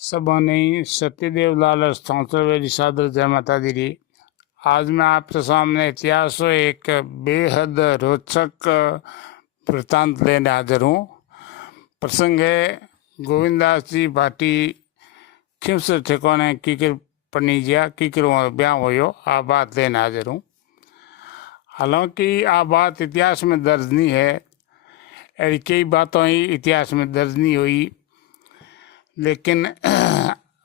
सबने सत्यदेव लाल सांसवेरी सादर जय माता दी। आज मैं आपके सामने इतिहास को एक बेहद रोचक वृत्तांत लेने हाजिर हूँ। प्रसंग है गोविंदास जी भाटी खिम्स ठिकाने कीकर पनीजिया कीकर ब्याह हो आ बात लेने हाजिर हूँ। हालांकि आ बात इतिहास में दर्ज नहीं है, ऐसी कई बातों ही इतिहास में दर्ज नहीं हुई, लेकिन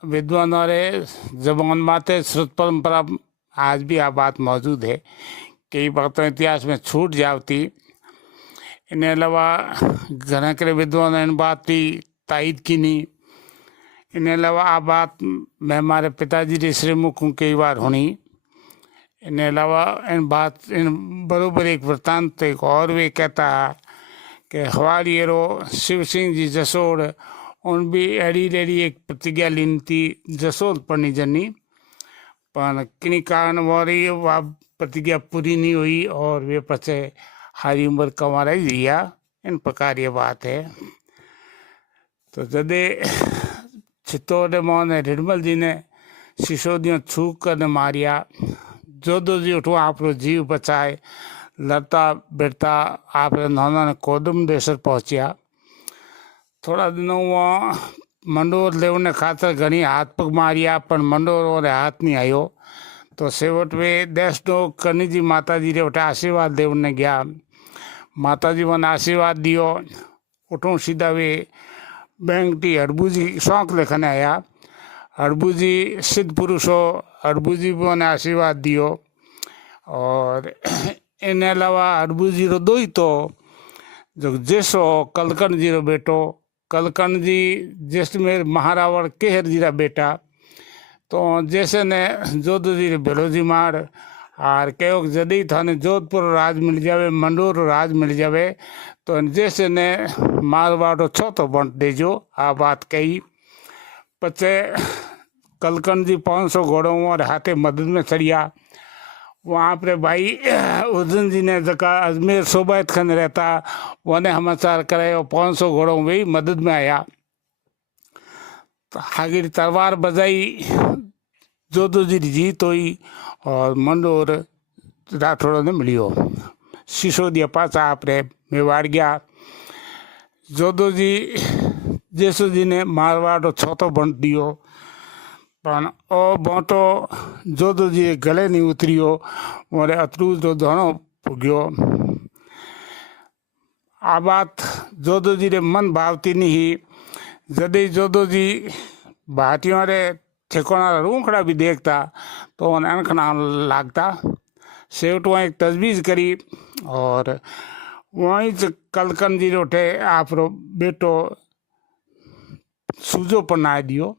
विद्वानों रे जबान बातें श्रुत परंपरा आज भी आ बात मौजूद है। कई बातें इतिहास में छूट जाती। इन्हें अलावा घना करे विद्वानों इन बात की तायद की नहीं। इन्हें अलावा आ बात मैं हमारे पिताजी के श्रीमुख कई बार होनी। इन्हें अलावा इन बरोबर एक वृत्तांत एक और भी कहता है कि हवारी शिव सिंह जी जसोड़ उन भी अड़ी रेड़ी एक प्रतिज्ञा लीन थी जसोल पढ़नी जनी, पर किन्हीं कारण वारी वह प्रतिज्ञा पूरी नहीं हुई और वे पचे हारी उम्र कमारा ही दिया। इन प्रकार ये बात है। तो जदे चित्तौड़ मोहन रिडमल जी ने सिसोदियों छूक कर मारिया, जोधो जी उठो आप जीव बचाए, लड़ता बिड़ता आप नौना ने कोदम देसर पहुंचा। थोड़ा दिनों वहाँ मंडोर लेवने खातर घनी हाथ पग मारिया, पर मंडोर और हाथ नहीं आयो। तो सेवट वे देश दो करनी जी माता जी रे उठे आशीर्वाद देवने गया। माता जी वन आशीर्वाद दियो। उठो सीधा वे बैंक टी हड़बूजी शौक लेखने आया। हड़बूजी सिद्ध पुरुष हो, हड़बूजी भी उन्हें आशीर्वाद दियो। और इन अलावा हड़बूजी रो दो ही तो जो जैसो कलकन जी रो बेटो, कलकन जी जैसमेर महारावण केहर जी रा बेटा। तो जैसे ने जोधो जी रे भेलो जी मार और कहो जदी थाने जोधपुर राज मिल जावे, मंडोर राज मिल जावे, तो जैसे ने मारवाड़ो छो तो बंट देजो। आ बात कही पचे कलकन जी 500 घोड़ों और हाथे मदद में चढ़िया। वहाँ पर भाई उदन जी ने जका अजमेर सोबायत खन रहता उन्हें समाचार कराए और 500 घोड़ों में मदद में आया। तो आगे तलवार बजाई, जोधो जी जीत हुई और मंडोर राठौड़ों ने मिलियो। सिसोदिया पाचा आपरे मेवाड़ गया। जोधो जी जेसु जी ने मारवाड़ो छोतो बंट दियो, पर ओ बोटो जोधो जी गले नहीं उतरियो और अतरू जो दोनों पुग्यो। आ बात जोधो जी रे मन भावती नहीं। जदे जोधो जी भाटियों रे ठिकाना रूखड़ा भी देखता तो उन्हें अनखना लागता। सेवट वहाँ एक तजवीज़ करी और वहीं से कलकन जी रोटे आप रो बेटो सूजो पनाए दियो।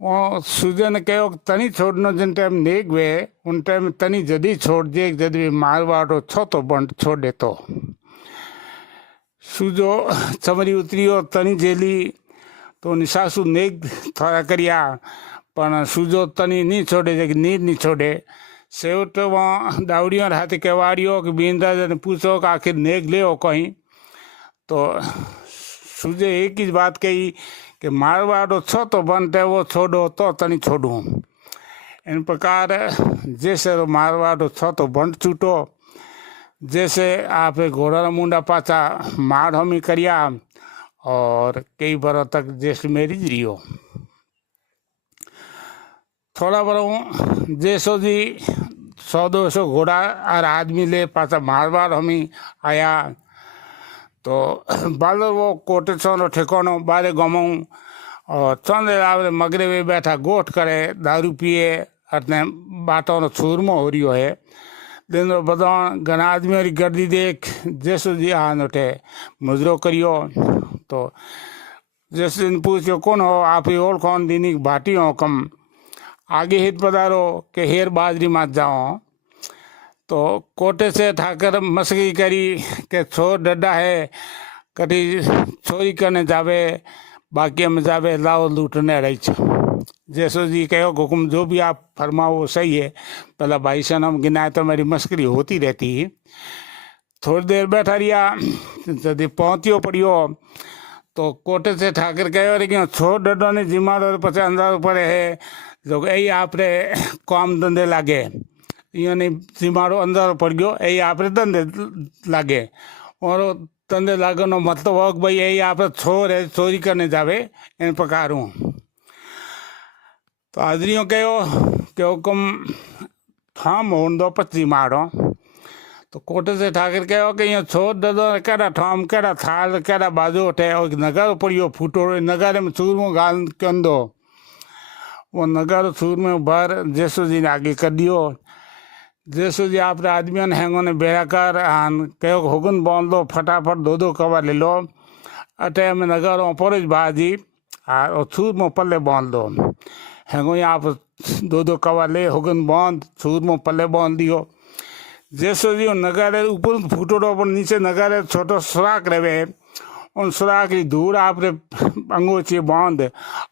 वो सूजन ने कहो तनी छोड़नो जिन टाइम नेक वे उन टाइम तनी जदी छोड़ दे, जदी मारवाड़ो छो तो बंट छोड़ दे। तो सूजो चमरी उतरी और तनी जेली तो निशासु नेक थोड़ा करिया, पर सूजो तनी नहीं छोड़े, जब नींद नहीं छोड़े। सेवट वहाँ दावड़ियों हाथी केवाड़ियों कि बींदा ने पूछो कि आखिर नेक ले हो कहीं। तो सूजे एक ही बात कही कि मारवाड़ो छो तो बनते वो छोड़ो तो तनी छोड़ूं। इन प्रकार जैसे मारवाड़ो छो तो बंट छूटो, जैसे आप घोड़ा मुंडा पाचा मार हमी करिया और कई बरों तक जैसे मेरी जियो। थोड़ा बरों जैसो जी 100-200 घोड़ा और आदमी ले पाचा मारवाड़ हमी आया। तो बालर वो कोटे चौनो ठिकानो बारे गमाऊँ और चंदे आवरे मगरे में बैठा गोठ करे दारू पिए अपने बातों नो छूरमो हो रही है। दिन बदान घना आदमी और गर्दी देख जैसो जी आन उठे मुजरो करियो। तो जैसे दिन पूछो कौन हो आप ही ओल कौन दिनी भाटी हो कम आगे हित पधारो के हेर बाजरी मत जाओ। तो कोटे से ठाकर मस्की करी के छोर डड्डा है कभी चोरी करने जावे बाकी में जावे लाओ लूटने रही छो। जैसो जी कहो हुकुम जो भी आप फरमाओ वो सही है। पहला भाई सनम गिनाए तो मेरी मस्करी होती रहती है। थोड़ी देर बैठा रिया जब पहुँचियो पड़ियो तो कोटे से ठाकर कहो रे कि छोड़ डडो ने जिमाड़ो पचे अंधारो पड़े है जो यही आपरे काम धंधे लागे यानी जिमाड़ो अंधारो पड़ गयो यही आपरे धंधे लागे और धंधे लागनो मतलब हो कि भाई यही आप छोर है चोरी करने जावे इन प्रकार हूँ। तो हाजरियों कहो कि हुक्म ठाम होन दो 25 माड़ो। तो कोटे से ठाकर कहो कि यहाँ छोड़ दे दो केड़ा ठाम केड़ा थाल केड़ा बाजू उठे और नगारो पड़ियो फूटो नगारे में चूरमो गाल कंदो वो नगारो चूर में भर जेसु जी ने आगे कर दियो। जेसु जी आप आदमियों ने हैंगो ने बेड़ा कर आन कहो हुगन बांध दो फटाफट 2 कवर ले लो अटे में नगारो पड़ोज बाजी और चूर में पल्ले बांध दो हैंगो आप 2 कवर ले हुगन बांध चूर में पल्ले बांध दियो। जैसो जी नगारे ऊपर फूटो पर नीचे नगारे छोटो सुराख रहे उन सुराख की धूड़ आपरे अंगोची बांध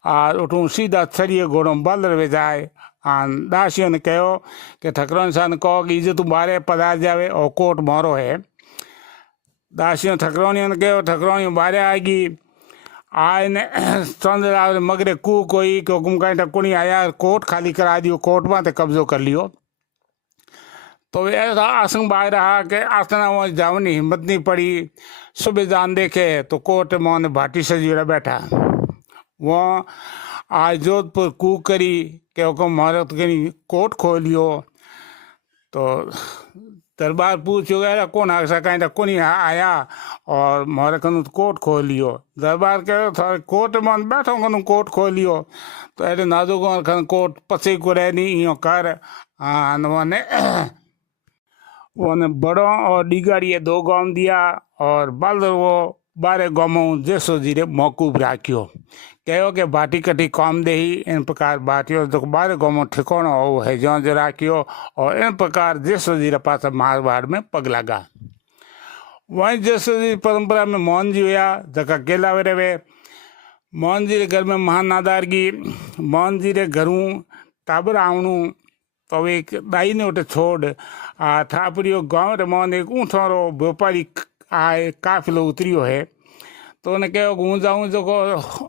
और उठू सीधा छड़िए घोड़ों बल रहे जाए। दासियों ने कहो कि ठकरों सान कहो कि इज्जत बारे पधार जावे और कोट मारो है। दासियों ठकरोनियों ने कहो ठकरोनियों बारे आएगी आए ने चंद्र मगरे कू कोई कि हुकुम कहीं टकुनी आया कोट खाली करा दियो कोट में कब्जो कर लियो। तो ऐसा आसंग बाहर रहा कि आसना वहाँ जावनी हिम्मत नहीं पड़ी। सुबह जान देखे तो कोट मोहन भाटी सजीरा बैठा वहाँ आज जोधपुर कू करी कि हुक्म महारत करी कोट खोलियो। तो दरबार पूछो गया कौन आशा कहीं कौन आया और महाराज कनु कोट खोलियो। दरबार कहो थोड़ा कोट मन बैठो कनु कोट खोलियो। तो अरे नाजो खन कोट पसे को रह नहीं यो कर ने वो बड़ों और डिगाड़िए 2 गाँव दिया और बल वो 12 गाँवों जैसो जीरे मौकूफ राख्यो। कहो कि बाटी कटी काम दे ही इन प्रकार बाटियो तो 12 गाँवों ठिकाना हो है जो जो राख्यो और इन प्रकार जैसो जीरे पास मारवाड़ में पग लगा। वहीं जैसो जी परंपरा में मोहन जी हुआ जगह अकेला वे रहे। मोहन जी के घर में महानादारगी मोहन जी के घरों टाबर आवणू तो एक दाई ने उठे छोड़ थापरियो गाँव रे मोहन एक ऊँठो व्यापारी आए काफिलो उतरियो है। तो उन्हें कहो हूँ जाऊँ जो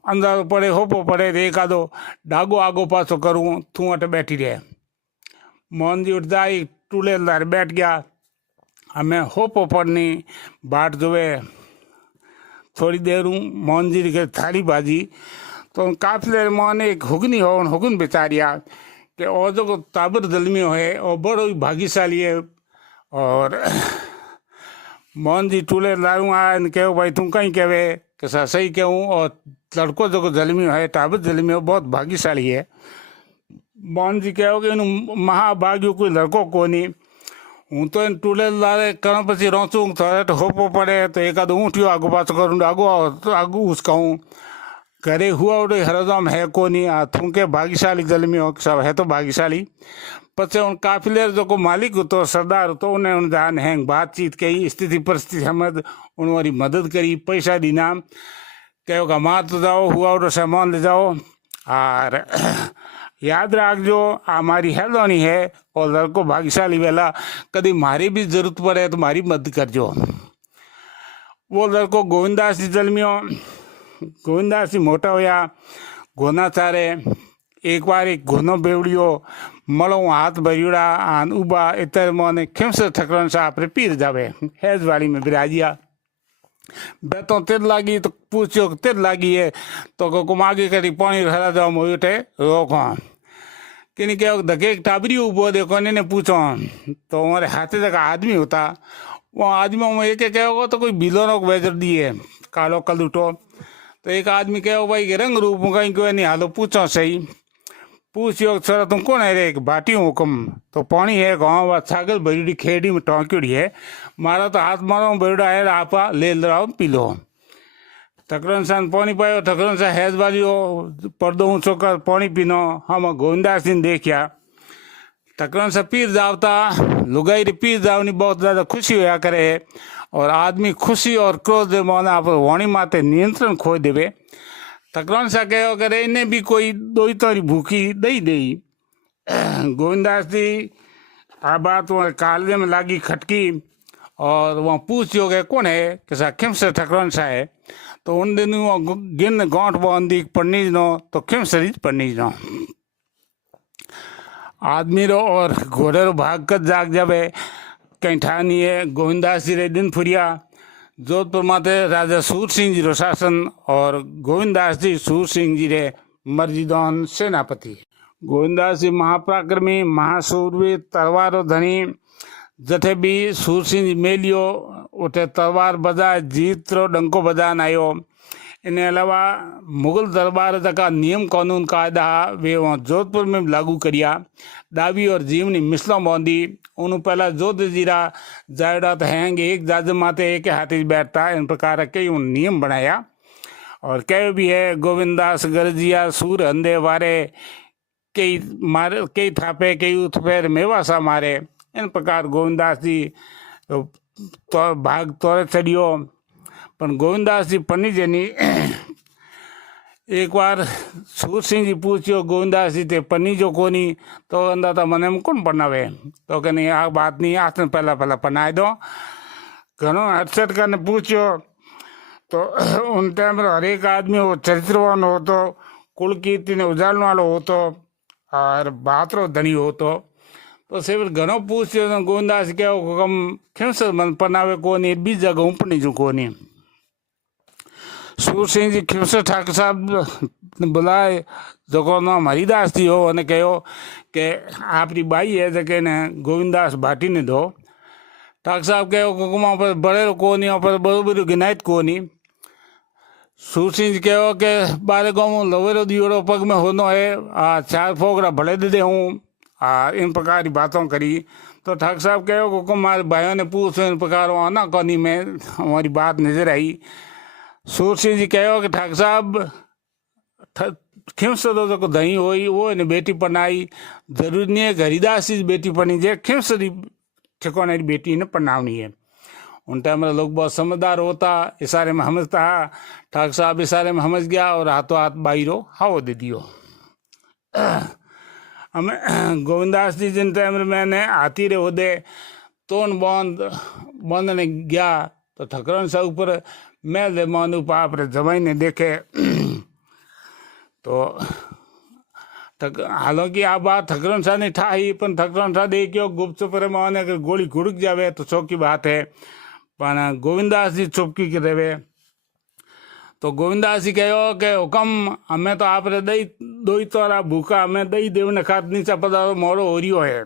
अंदर पड़े होपो पड़े एक आधो डागो आगो पाछो करूँ तू अटे बैठी रहे। मोहन जी उठ जाए टूले लार बैठ गया। हमें होपो पड़नी बाट जोवे थोड़ी देर हूँ मोहन जी के थाली बाजी तो काफिले मोहन एक हुगनी हो हुगन बेचारिया कि और जो ताबर दलमियो है और बड़ो ही भाग्यशाली है। और मोहन जी टूले लारूँ आ कहो भाई तुम कहीं कहवे कि सही कहूँ और लड़को जो जलमियो है ताबर जलमियो बहुत भाग्यशाली है। मोहन जी कहो कि महाभाग्य कोई लड़को को नहीं हूँ तो इन टूले लारे करण पी रोचूँ थोड़े तो होपो पड़े तो एक आधो ऊँटियो आगो पाछो करूँ आगू उसकाऊँ घरे हुआ उड़े हरदम है को नहीं थू के भाग्यशाली जलमी हो सब है तो भाग्यशाली पचे उन काफिले जो को मालिक तो सरदार तो उन्हें उन जान हैंग बातचीत कही स्थिति परिस्थिति समझ उनवारी मदद करी पैसा दीना कहो का मार तो जाओ हुआ उड़ो सामान ले जाओ और याद राख जो हमारी हेलोनी है और लड़को भाग्यशाली वेला कभी मारी भी जरूरत पड़े तो मारी मदद कर जो। वो लड़को गोविंदास जी जलमियो गोविंदास जी मोटा होया घोना चारे एक बार एक घोनो बेवड़ियो मलो हाथ भरियोड़ा आन उबा इतर मोने खिमस ठकरन सा आपरे पीर जावे हैज वाली में बिराजिया बेतो तेल लागी तो पूछो तेल लागी है तो को मागे करी पानी हरा जाओ मोटे रोको किनी के धके टाबरी उबो देखो ने पूछो तो हमारे हाथे जगह आदमी होता वो आदमी में एक कहो तो कोई बिलोनो वेजर दिए कालो कलूटो तो एक आदमी कहो भाई रंग रूप कहीं कोई नहीं हालो पूछो सही पूछो सर तुम कौन है रे बाटी हुक्म तो पानी है गाँव छागल भरी खेड़ी में टोंकी है मारा तो हाथ मारो बड़ा है आपा ले रहा पी लो। ठकरन सान पानी पायो ठकरन सा हैज बाजी पर्दो ऊँचो कर पानी पीनो हम गोविंदास जी देखिया ठकरन सा पीर जावता लुगाई रे पीर जावनी बहुत ज़्यादा खुशी होया करे और आदमी खुशी और क्रोध मना आप वाणी माते नियंत्रण खो देवे। ठकरन सा कहो करे इन्हें भी कोई दो तारी भूखी दई दई। गोविंदास जी आ बात काले में लागी खटकी और वहाँ पूछियो के कौन है कि सा खिमसर ठकरान सा है। तो उन दिनों वो गिन गांठ बांधी पढ़नी नो तो खिमसरी पढ़नी नो आदमी रो और घोड़े रो भाग कर जाग जावे कहीं ठानी है। गोविंदास जी रे दिन फुरिया जोधपुर माते राजा सूर सिंह जी रो शासन और गोविंदास जी सूर सिंह जी रे मर्जीदान सेनापति। गोविंदास जी महापराक्रमी महासूरवीर तलवार धनी जथे भी सूर सिंह जी मेलियो उठे तलवार बजा जीत रो डंको बजान आयो। इनके अलावा मुगल दरबार का नियम कानून कायदा वे वहाँ जोधपुर में लागू करिया। दावी और जीवनी मिसलों बांधी उन्होंने पहला जोध जीरा जायडा तो हैंगे एक जाज माते एक हाथी बैठता इन प्रकार के उन नियम बनाया। और कई भी है गोविंदास गरजिया सूर अंधे वारे कई मारे कई थापे कई उठपेर मेवासा मारे। इन प्रकार गोविंदास जी तो भाग तोड़े चढ़ियो। पर गोविंदास जी पन्नी जनी एक बार सूर सिंह जी पूछियो गोविंदास जी ते पन्नी जो कोनी तो अंदा तो मने में कौन पढ़ावे। तो कहने आ बात नहीं आज पहला पहला पढ़ाए दो घणो हटसट करने पूछियो। तो उन टाइम हर एक आदमी वो चरित्रवान हो तो कुल कीर्ति ने उजाड़ने वालो हो तो और बात रो धनी हो तो सिर्फ घणो पूछियो तो गोविंदास क्या हुकम खिमसर मन पढ़ावे कोनी बीज जगह उपनी जो कोनी। सूर सिंह जी खिमसर ठाकुर साहब बुलाए जो नाम हरिदास जी हो ने कहो कि आपकी बाई है जगह ने गोविंदास भाटी ने दो। ठाकुर साहब कहो कुकुमा पर बड़े को नहीं पर बरोबर गिनायत को नहीं। सूर सिंह जी कहो कि बारे गाँव लवेरो दियोड़ो पग में होनो है चार फोगरा भले दे दे हूँ इन प्रकार की बातों करी। तो ठाकुर साहब कहो कुकुम हमारे भाइयों ने पूछो इन प्रकार आना कौनी में हमारी बात नजर आई। सूर सिंह जी कहो कि ठाकुर साहब खिमसर जो दही हुई वो ने बेटी पढ़ाई जरूरी नहीं है हरिदास जी बेटी पढ़नी चाहिए खिमसरी ठिकाने की बेटी ने पढ़ावनी है। उन टाइम में लोग बहुत समझदार होता इशारे में समझता ठाकुर साहब इशारे में समझ गया और हाथों हाथ बाईरो हाओ दे दियो। हमें गोविंदास जी जिन टाइम में मैंने हाथी रे होदे तोन बंद ने गया तो ठकरन सा ऊपर मैं ले मानू पाप रे जवाई ने देखे। तो हालांकि आ बात ठकरन सा ने ठाही पर ठकरन सा देखियो गुप्त पर माने अगर गोली घुड़क जावे तो चौकी बात है पर गोविंदास जी चुपकी के रहे। तो गोविंदास जी कहो कि हुकम हमें तो आप रे दही दो तोरा भूखा हमें दही देव ने खात नीचा पदा मोड़ो हो रियो है।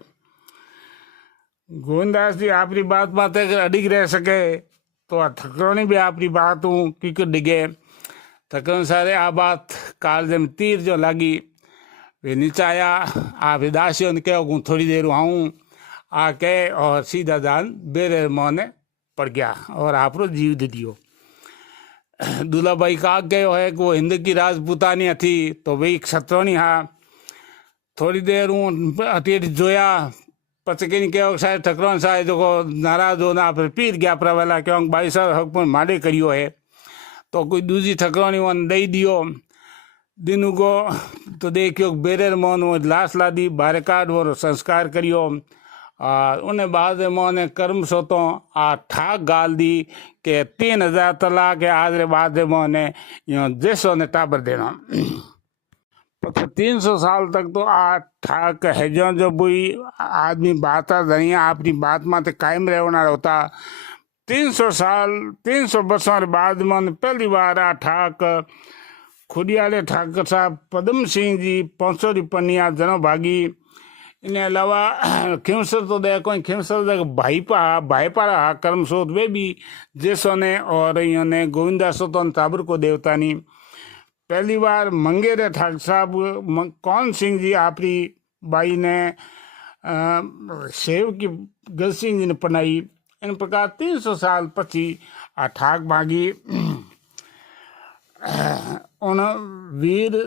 गोविंदास जी आपकी बात बात अगर अडिग रह सके तो ठकरोनी भी आपकी बात हूँ कि डिगे। ठकरों सारे आ बात काल जम तीर जो लगी वे नीचा आया आप दासियों ने कहो थोड़ी देर आऊँ आके और सीधा जान बेरे मोने पड़ गया और आप रो जीव दे दियो। दूल्हाबाई का गयो है कि वो हिंद की राजपूतानी थी तो वही क्षत्रोणी हाँ थोड़ी देर हूँ अतीत जोया पचे कहीं कहो शायद ठकरों साहब जो नाराज हो ना फिर पीर गया प्रवेला क्यों भाई साहब हक पर मारे करियो है। तो कोई दूसरी ठकरोनी वन दई दियो दिन को तो देखियो बेरेर मोन वो लाश ला दी बारे काट वो संस्कार करियो। और उन्हें बाद मोने कर्म सोतों ठाक गाल दी के 3000 तलाक के आज रे बाद मोने जैसो ने टाबर देना। 300 साल तक तो ठाक है जो बुई आदमी बात धनिया अपनी बात माते कायम रहना होता। 300 वर्षों के बाद मन पहली बार ठाक खुदियाले ठाकर साहब पदम सिंह जी पौसोरी पनिया जनो भागी। इन्हें अलावा खिमसर तो दे कोई खिमसर दे भाईपाड़ा कर्म सोत वे भी जैसो ने और इन्होंने गोविंदास तो ताबर को देवता नहीं। पहली बार मंगेरे ठाकर साहब कौन सिंह जी आपरी बाई ने सेव की गल सिंह जी ने पढ़ाई। इन प्रकार 300 साल पची ठाक भागी उन वीर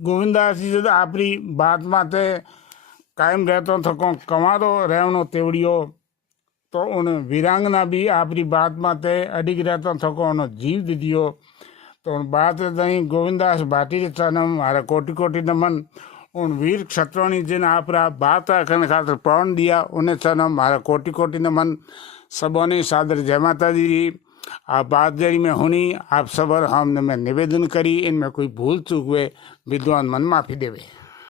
गोविंदास जी जो आपरी बात माते कायम रहते थको कमारो रहनो तेवड़ियो तो उन वीरांगना भी आपरी बात माते अडिग रहते थको उन जीव दे दियो। तो उन बात दई गोविंदास भाटी के चनम हमारा कोटि कोटि नमन। उन वीर क्षत्रोणी जिन आपरा बात रखने खातर प्राण दिया उन्हें चनम हमारा कोटि कोटि नमन। सबोने सादर जय माता दी जी। आप बात जरी में हुनी आप सबर हमने में निवेदन करी, इनमें कोई भूल चूक हुए विद्वान मन माफी देवे।